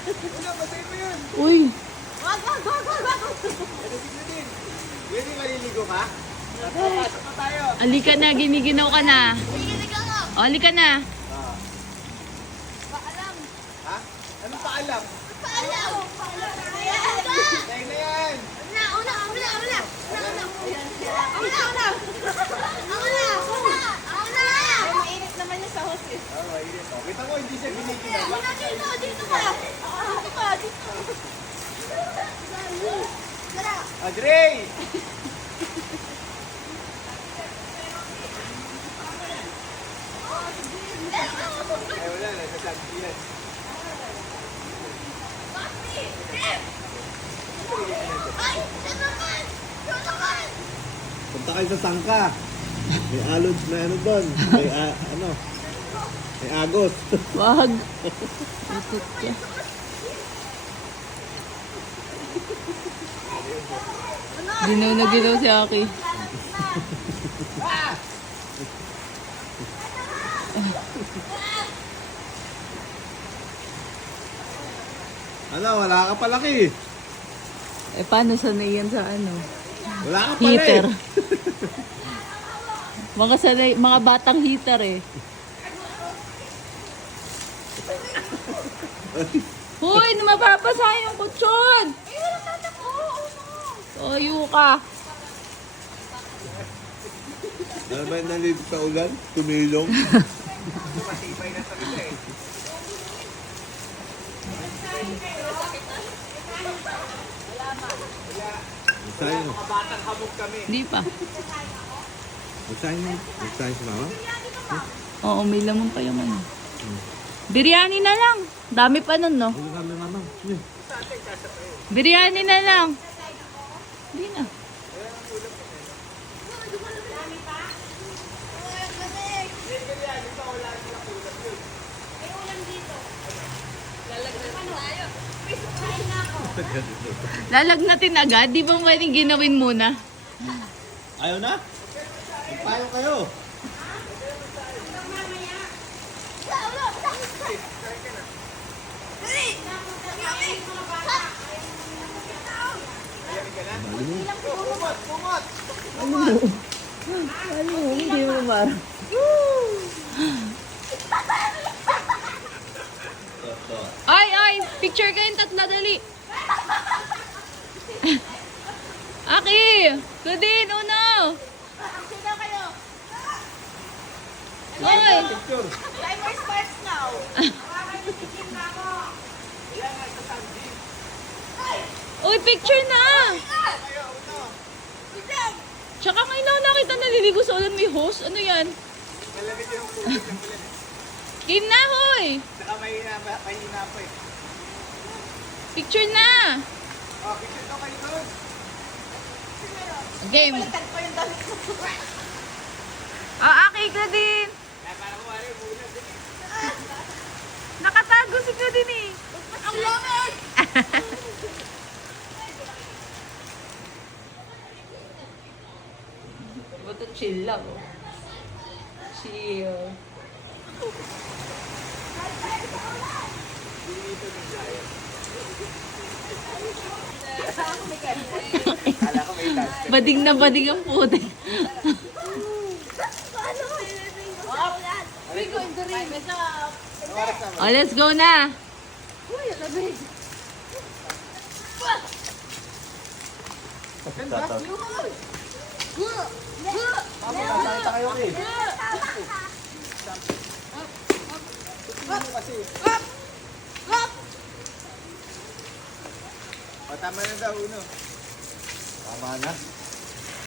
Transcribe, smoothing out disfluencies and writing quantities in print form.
Una, patay mo yun. Uy. Wag! Pwede maliligo ka? Pasok na tayo. Alika na, giniginaw ka na. Higilig ako! O, alika na. Ah. Paalam! Ha? Anong paalam? Paalam! Tayo na yan. Una! Mainit naman yung sa host eh. Oh, mainit. Oh. Kita ko, hindi siya giniginaw. Dito ka! Adrey! Ay, wala na. Sasabi yan. Punta kayo sa Sangka. May alod na ano doon. May may agos. Wag. Itit ka. Ginaw na ginaw si Aki. Ano, wala ka palaki. Eh, paano sanay yan sa ano? Wala ka pala Heater. eh. Mga sanay, mga batang heater eh. Hoy, mapapasa yung kutsyon! Tayo ka. Ano ba yung nalito sa ulan? Tumilong? Magsahin mo. Hindi pa. Magsahin mo. Magsahin sa mama? Oo, may laman pa yung ano. Biryani na lang. Dami pa nun, no? Ano kami mama? Biryani na lang. Hindi na. Lalagnatin agad? Di ba pwedeng ginawin muna? Ayaw na? Magpayo kayo. Ano? Hindi mo marang. Ay! Picture kayong tatlo, dali. Aki! Kudin, uno! Sino kayo? Oy! Picture. Timer starts now. Uy, picture na! Tsaka ngayon ako nakita naliligo sa ulan, may hose. Ano yan? Malamig yung pulit ng ulan. Kim na, hoy! Saka mahina pa eh. Picture na! Oh, picture to kayo doon. Game. Baliktad ko yung damit ko. Aki, Claudine! Kaya para ko wala yung ulan. Nakatago si Claudine eh. Ang lamig! Bato chill lang oh. Chill. Kala ko may dance. Bading na bading ang puti. We go in the ring. What's up? Oras na Oh, let's go na. Uy, ang lamig. Nakita kayo eh. O, tama na daw, uno. Tama na.